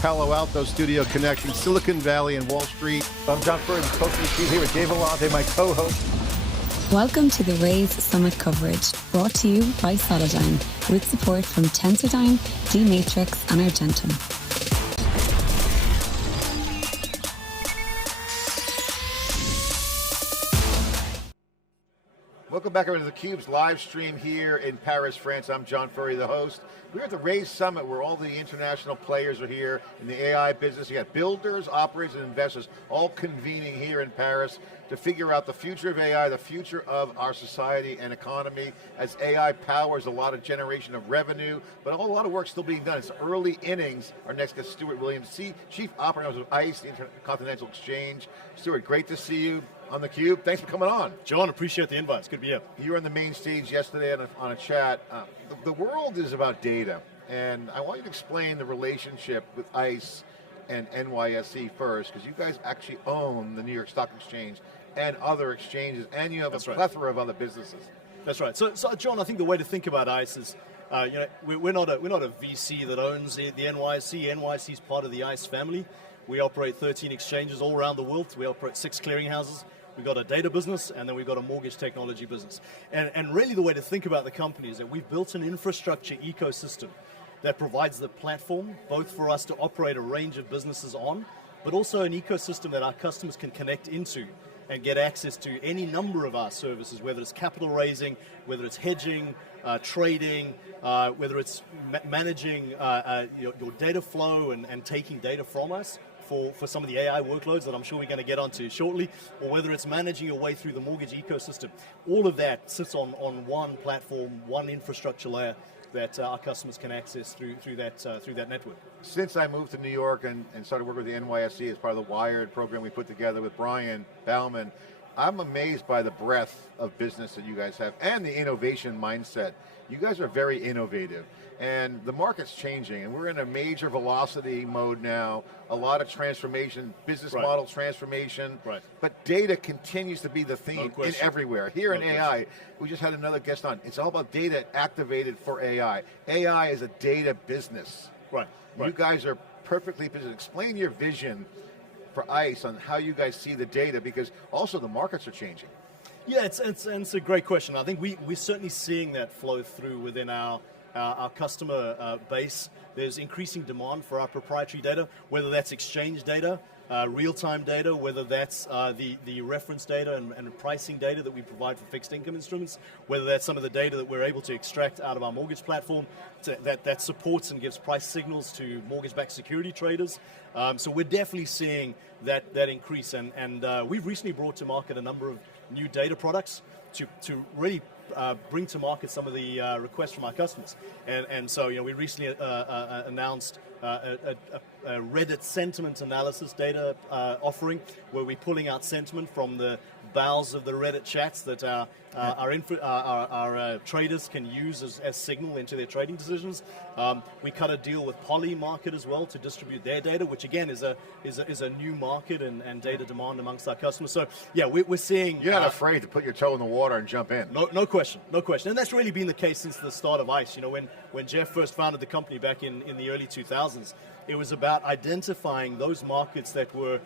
Palo Alto studio connecting Silicon Valley and Wall Street. I'm John Furrier, the host of theCUBE, here with Dave Vellante, my co-host. Welcome to the Raise Summit coverage, brought to you by Solidigm, with support from Tensordyne, D-Matrix and Argentum. Welcome back over to theCUBE's live stream here in Paris, France. I'm John Furrier, the host. We're at the Raise Summit where all the international players are here in the AI business. You got builders, operators, and investors all convening here in Paris to figure out the future of AI, the future of our society and economy, as AI powers a lot of generation of revenue, but a lot of work still being done. It's early innings. Our next guest, Stuart Williams, Chief Operating Officer of ICE, the Intercontinental Exchange. Stuart, great to see you on theCUBE. Thanks for coming on. John, appreciate the invite. It's good to be here. You were on the main stage yesterday on a chat. The world is about data, and I want you to explain the relationship with ICE and NYSE first, because you guys actually own the New York Stock Exchange and other exchanges, and you have a plethora of other businesses. That's right. So John, I think the way to think about ICE is, we're not a VC that owns the NYSE. NYSE is part of the ICE family. We operate 13 exchanges all around the world. We operate 6 clearinghouses. We've got a data business, and then we've got a mortgage technology business. And really the way to think about the company is that we've built an infrastructure ecosystem that provides the platform, both for us to operate a range of businesses on, but also an ecosystem that our customers can connect into and get access to any number of our services, whether it's capital raising, whether it's hedging, trading, whether it's managing your data flow and taking data from us for some of the AI workloads that I'm sure we're going to get onto shortly, or whether it's managing your way through the mortgage ecosystem. All of that sits on one platform, one infrastructure layer that our customers can access through that network. Since I moved to New York and started working with the NYSE as part of the Wired program we put together with Brian Bauman, I'm amazed by the breadth of business that you guys have and the innovation mindset. You guys are very innovative, and the market's changing, and we're in a major velocity mode now, a lot of transformation, business model transformation, but data continues to be the theme in everywhere. Here in AI, we just had another guest on. It's all about data activated for AI. AI is a data business. You guys are perfectly positioned. Explain your vision for ICE on how you guys see the data, because also the markets are changing. Yeah, it's a great question. I think we're certainly seeing that flow through within our customer base. There's increasing demand for our proprietary data, whether that's exchange data, real-time data, whether that's the reference data and pricing data that we provide for fixed income instruments, whether that's some of the data that we're able to extract out of our mortgage platform that supports and gives price signals to mortgage-backed security traders. So we're definitely seeing that increase, and we've recently brought to market a number of new data products to really bring to market some of the requests from our customers. And so we recently announced a Reddit sentiment analysis data offering, where we're pulling out sentiment from the bowels of the Reddit chats that our traders can use as signal into their trading decisions. We cut a deal with Polymarket as well to distribute their data, which again is a new market and data demand amongst our customers. So yeah, we're seeing. You're not afraid to put your toe in the water and jump in. No question. And that's really been the case since the start of ICE. When Jeff first founded the company back in the early 2000s, it was about identifying those markets that were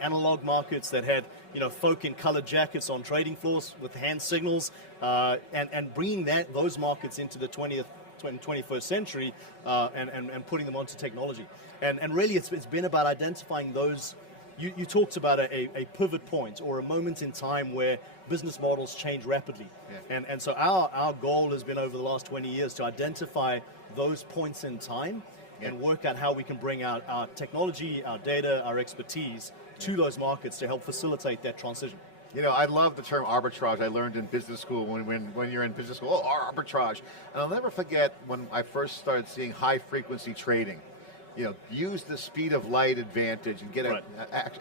analog markets that had folk in colored jackets on trading floors with hand signals, and bringing those markets into the 21st century and putting them onto technology. And really it's been about identifying those. You talked about a pivot point or a moment in time where business models change rapidly. And so our goal has been over the last 20 years to identify those points in time and work out how we can bring out our technology, our data, our expertise to those markets to help facilitate that transition. I love the term arbitrage. I learned in business school when you're in business school, arbitrage. And I'll never forget when I first started seeing high frequency trading. Use the speed of light advantage and get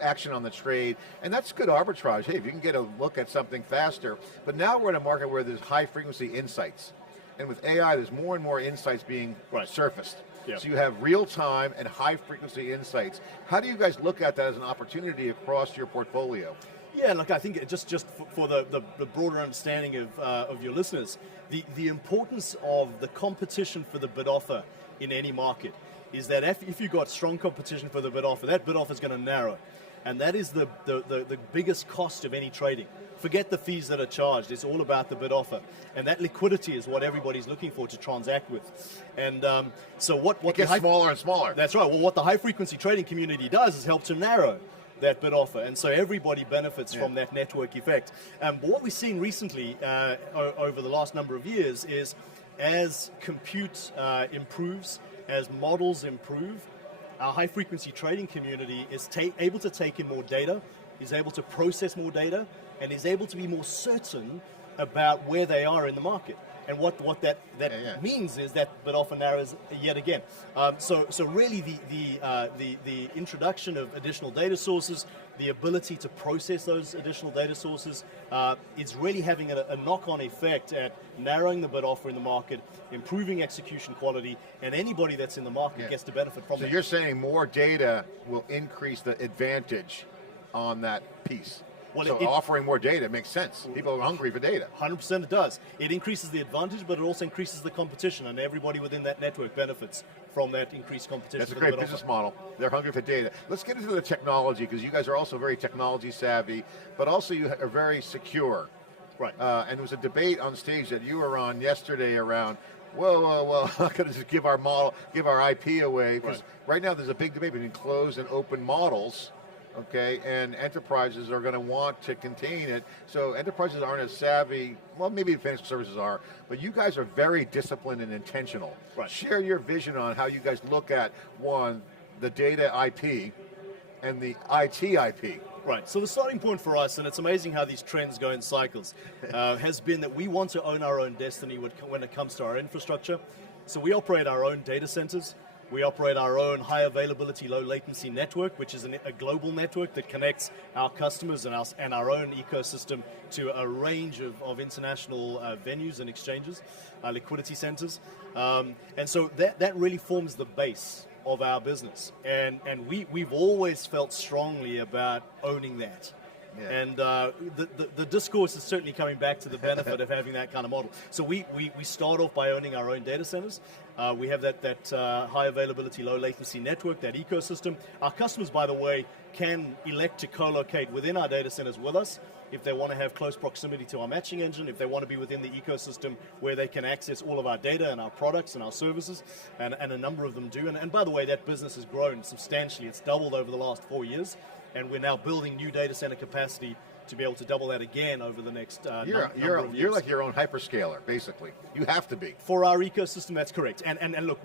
action on the trade, and that's good arbitrage. Hey, if you can get a look at something faster. But now we're in a market where there's high frequency insights. And with AI, there's more and more insights being surfaced. So you have real time and high frequency insights. How do you guys look at that as an opportunity across your portfolio? Yeah, look, I think just for the broader understanding of your listeners, the importance of the competition for the bid offer in any market is that if you've got strong competition for the bid offer, that bid offer is going to narrow. And that is the biggest cost of any trading. Forget the fees that are charged. It's all about the bid offer. And that liquidity is what everybody's looking for to transact with. And so what it gets smaller and smaller. That's right. Well, what the high frequency trading community does is help to narrow that bid offer. And so everybody benefits from that network effect. But what we've seen recently over the last number of years is as compute improves, as models improve, our high frequency trading community is able to take in more data, is able to process more data, and is able to be more certain about where they are in the market. And what that means is that bid offer narrows yet again. So really the introduction of additional data sources, the ability to process those additional data sources, is really having a knock-on effect at narrowing the bid offer in the market, improving execution quality, and anybody that's in the market gets to benefit from it. So you're saying more data will increase the advantage on that piece. Well, so offering more data makes sense. People are hungry for data. 100% it does. It increases the advantage, but it also increases the competition, and everybody within that network benefits from that increased competition. That's a great business model. They're hungry for data. Let's get into the technology, because you guys are also very technology savvy, but also you are very secure. Right. And there was a debate on stage that you were on yesterday around, whoa, how could I just give our model, give our IP away? Because right now there's a big debate between closed and open models. Okay, and enterprises are going to want to contain it. So enterprises aren't as savvy, well, maybe financial services are, but you guys are very disciplined and intentional. Right. Share your vision on how you guys look at, one, the data IP and the IT IP. Right, so the starting point for us, and it's amazing how these trends go in cycles, has been that we want to own our own destiny when it comes to our infrastructure. So we operate our own data centers. We operate our own high availability, low latency network, which is a global network that connects our customers and our own ecosystem to a range of international venues and exchanges, liquidity centers. And so that really forms the base of our business. And we've always felt strongly about owning that. Yeah. And the discourse is certainly coming back to the benefit of having that kind of model. So we start off by owning our own data centers. We have that high availability, low latency network, that ecosystem. Our customers, by the way, can elect to co-locate within our data centers with us if they want to have close proximity to our matching engine, if they want to be within the ecosystem where they can access all of our data and our products and our services, and a number of them do. And by the way, that business has grown substantially. It's doubled over the last 4 years. And we're now building new data center capacity to be able to double that again over the next number of years. You're like your own hyperscaler, basically. You have to be. For our ecosystem, that's correct. And look,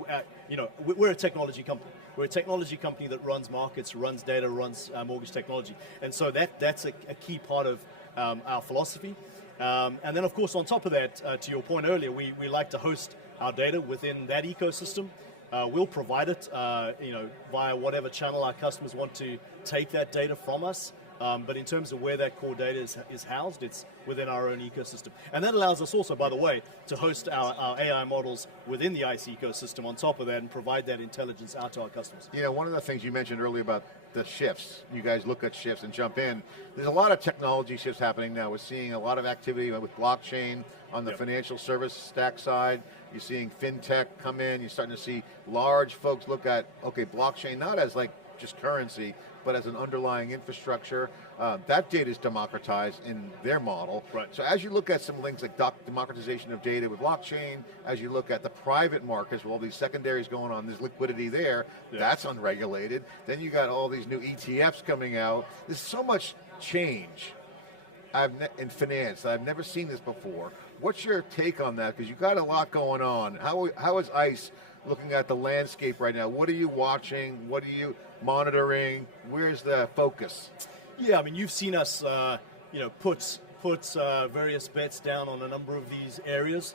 we're a technology company. We're a technology company that runs markets, runs data, runs mortgage technology. And so that's a key part of our philosophy. And then, of course, on top of that, to your point earlier, we like to host our data within that ecosystem. We'll provide it, via whatever channel our customers want to take that data from us. But in terms of where that core data is housed, it's within our own ecosystem. And that allows us also, by the way, to host our AI models within the ICE ecosystem on top of that and provide that intelligence out to our customers. You know, one of the things you mentioned earlier about the shifts, you guys look at shifts and jump in. There's a lot of technology shifts happening now. We're seeing a lot of activity with blockchain on the financial service stack side. You're seeing fintech come in. You're starting to see large folks look at, okay, blockchain not as like just currency, but as an underlying infrastructure. That data is democratized in their model. Right. So as you look at some links like democratization of data with blockchain, as you look at the private markets with all these secondaries going on, there's liquidity there, that's unregulated. Then you got all these new ETFs coming out. There's so much change in finance. I've never seen this before. What's your take on that? Because you've got a lot going on. How is ICE looking at the landscape right now? What are you watching? What are you monitoring? Where's the focus? Yeah, I mean, you've seen us, put various bets down on a number of these areas.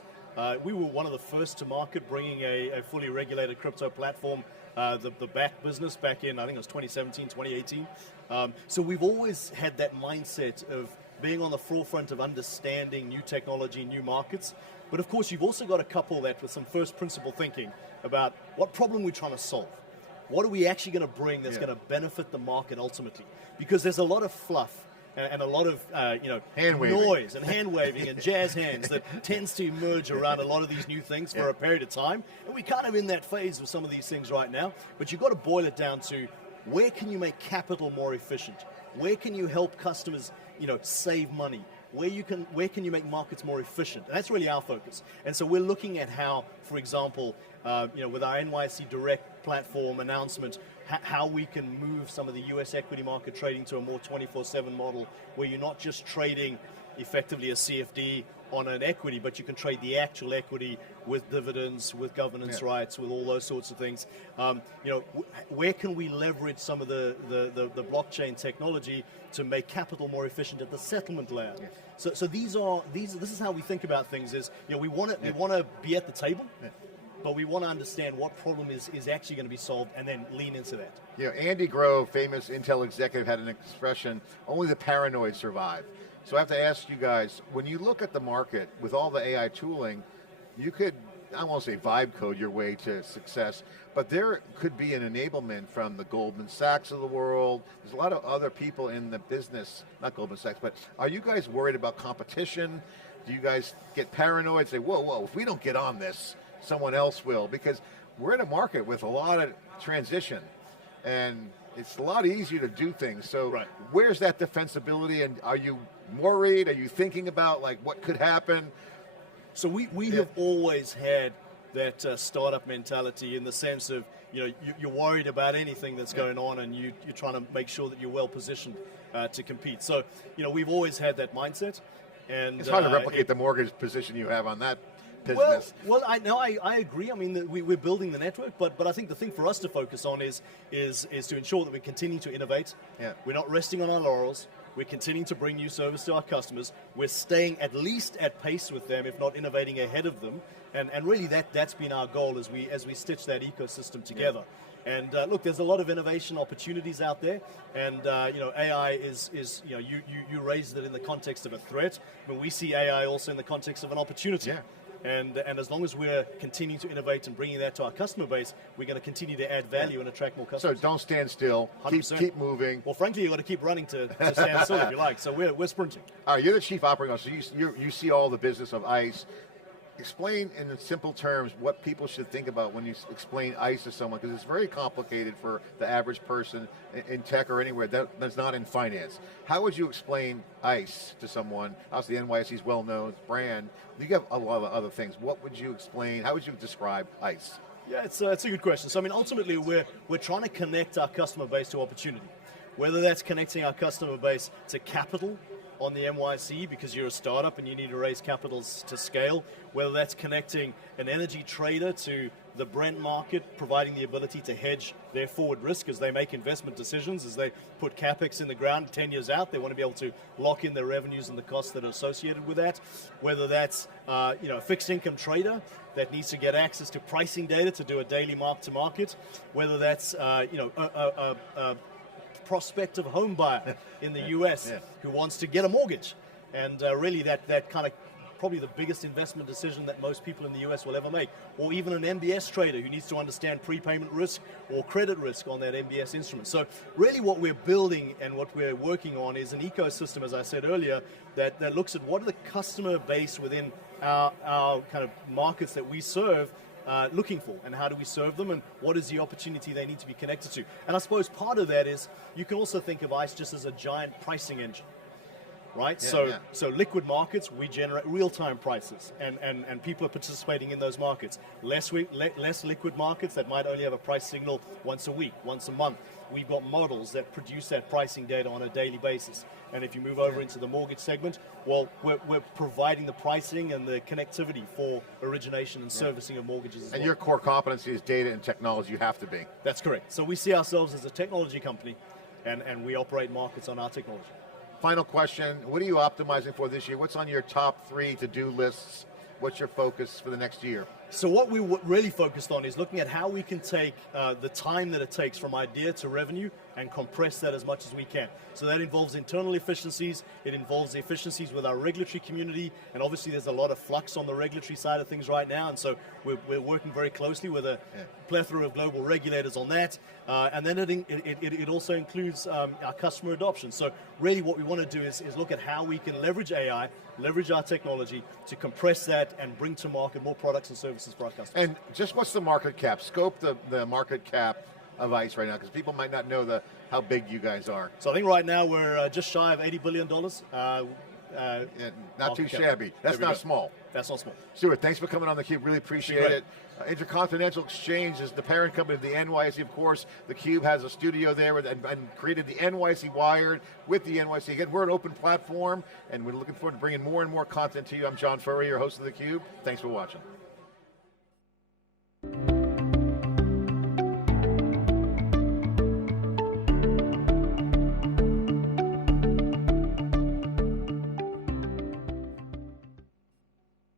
We were one of the first to market bringing a fully regulated crypto platform, the back business back in, I think it was 2017, 2018. So we've always had that mindset of being on the forefront of understanding new technology, new markets. But of course, you've also got to couple that with some first principle thinking about what problem we're trying to solve. What are we actually going to bring that's going to benefit the market ultimately? Because there's a lot of fluff and a lot of Hand-waving. noise and hand waving and jazz hands that tends to emerge around a lot of these new things for a period of time. And we're kind of in that phase with some of these things right now. But you've got to boil it down to where can you make capital more efficient? Where can you help customers, save money? Where can you make markets more efficient? And that's really our focus. And so we're looking at how, for example, with our NYSE Direct platform announcement, how we can move some of the US equity market trading to a more 24/7 model where you're not just trading effectively a CFD on an equity, but you can trade the actual equity with dividends, with governance rights, with all those sorts of things. Where can we leverage some of the blockchain technology to make capital more efficient at the settlement layer? So this is how we think about things. Is we want to be at the table. But we want to understand what problem is actually going to be solved and then lean into that. Andy Grove, famous Intel executive, had an expression, only the paranoid survive. So I have to ask you guys, when you look at the market with all the AI tooling, you could, I won't say vibe code your way to success, but there could be an enablement from the Goldman Sachs of the world. There's a lot of other people in the business, not Goldman Sachs, but are you guys worried about competition? Do you guys get paranoid, say, whoa, if we don't get on this, someone else will? Because we're in a market with a lot of transition, and it's a lot easier to do things. So where's that defensibility, and are you worried? Are you thinking about what could happen? So we have always had that startup mentality in the sense of, you're worried about anything that's going on, and you're trying to make sure that you're well positioned to compete. So, we've always had that mindset. And it's hard to replicate the mortgage position you have on that business. Well, I agree. I mean, we're building the network, but I think the thing for us to focus on is to ensure that we continue to innovate. We're not resting on our laurels. We're continuing to bring new service to our customers. We're staying at least at pace with them, if not innovating ahead of them. And really that's been our goal as we stitch that ecosystem together. And look, there's a lot of innovation opportunities out there, and AI is you raised it in the context of a threat, but we see AI also in the context of an opportunity. And as long as we're continuing to innovate and bringing that to our customer base, we're going to continue to add value and attract more customers. So don't stand still. Keep moving. Well, frankly, you've got to keep running to stand still if you like. So we're sprinting. All right, you're the chief operating officer. So you see all the business of ICE. Explain in simple terms what people should think about when you explain ICE to someone, because it's very complicated for the average person in tech or anywhere that's not in finance. How would you explain ICE to someone? Obviously, the NYSE's well-known brand. You have a lot of other things. What would you explain? How would you describe ICE? Yeah, it's a good question. So, I mean, ultimately, we're trying to connect our customer base to opportunity. Whether that's connecting our customer base to capital on the NYSE because you're a startup and you need to raise capitals to scale, whether that's connecting an energy trader to the Brent market, providing the ability to hedge their forward risk as they make investment decisions, as they put CapEx in the ground 10 years out, they want to be able to lock in their revenues and the costs that are associated with that. Whether that's a fixed income trader that needs to get access to pricing data to do a daily mark to market, whether that's a prospective home buyer in the US who wants to get a mortgage. And really that kind of probably the biggest investment decision that most people in the US will ever make. Or even an MBS trader who needs to understand prepayment risk or credit risk on that MBS instrument. So really what we're building and what we're working on is an ecosystem, as I said earlier, that looks at what are the customer base within our kind of markets that we serve looking for, and how do we serve them, and what is the opportunity they need to be connected to. And I suppose part of that is you can also think of ICE just as a giant pricing engine, right? So liquid markets, we generate real-time prices, and people are participating in those markets. Less liquid markets that might only have a price signal once a week, once a month. We've got models that produce that pricing data on a daily basis. And if you move over into the mortgage segment, well, we're providing the pricing and the connectivity for origination and servicing of mortgages as well. And your core competency is data and technology. You have to be. That's correct. So we see ourselves as a technology company, and we operate markets on our technology. Final question, what are you optimizing for this year? What's on your top 3 to-do lists? What's your focus for the next year? So what we really focused on is looking at how we can take the time that it takes from idea to revenue and compress that as much as we can. So that involves internal efficiencies, it involves the efficiencies with our regulatory community, and obviously there's a lot of flux on the regulatory side of things right now, and so we're working very closely with a plethora of global regulators on that, and then it also includes our customer adoption. So really what we want to do is look at how we can leverage AI, leverage our technology to compress that and bring to market more products and services for our customers. And just what's the market cap? Scope the market cap of ICE right now, because people might not know how big you guys are. So I think right now we're just shy of $80 billion. Not too shabby. That's not small. That's not small. Stuart, thanks for coming on theCUBE, really appreciate it. Intercontinental Exchange is the parent company of the NYSE, of course. theCUBE has a studio there and created the NYSE Wired with the NYSE. Again, we're an open platform, and we're looking forward to bringing more and more content to you. I'm John Furrier, host of theCUBE. Thanks for watching.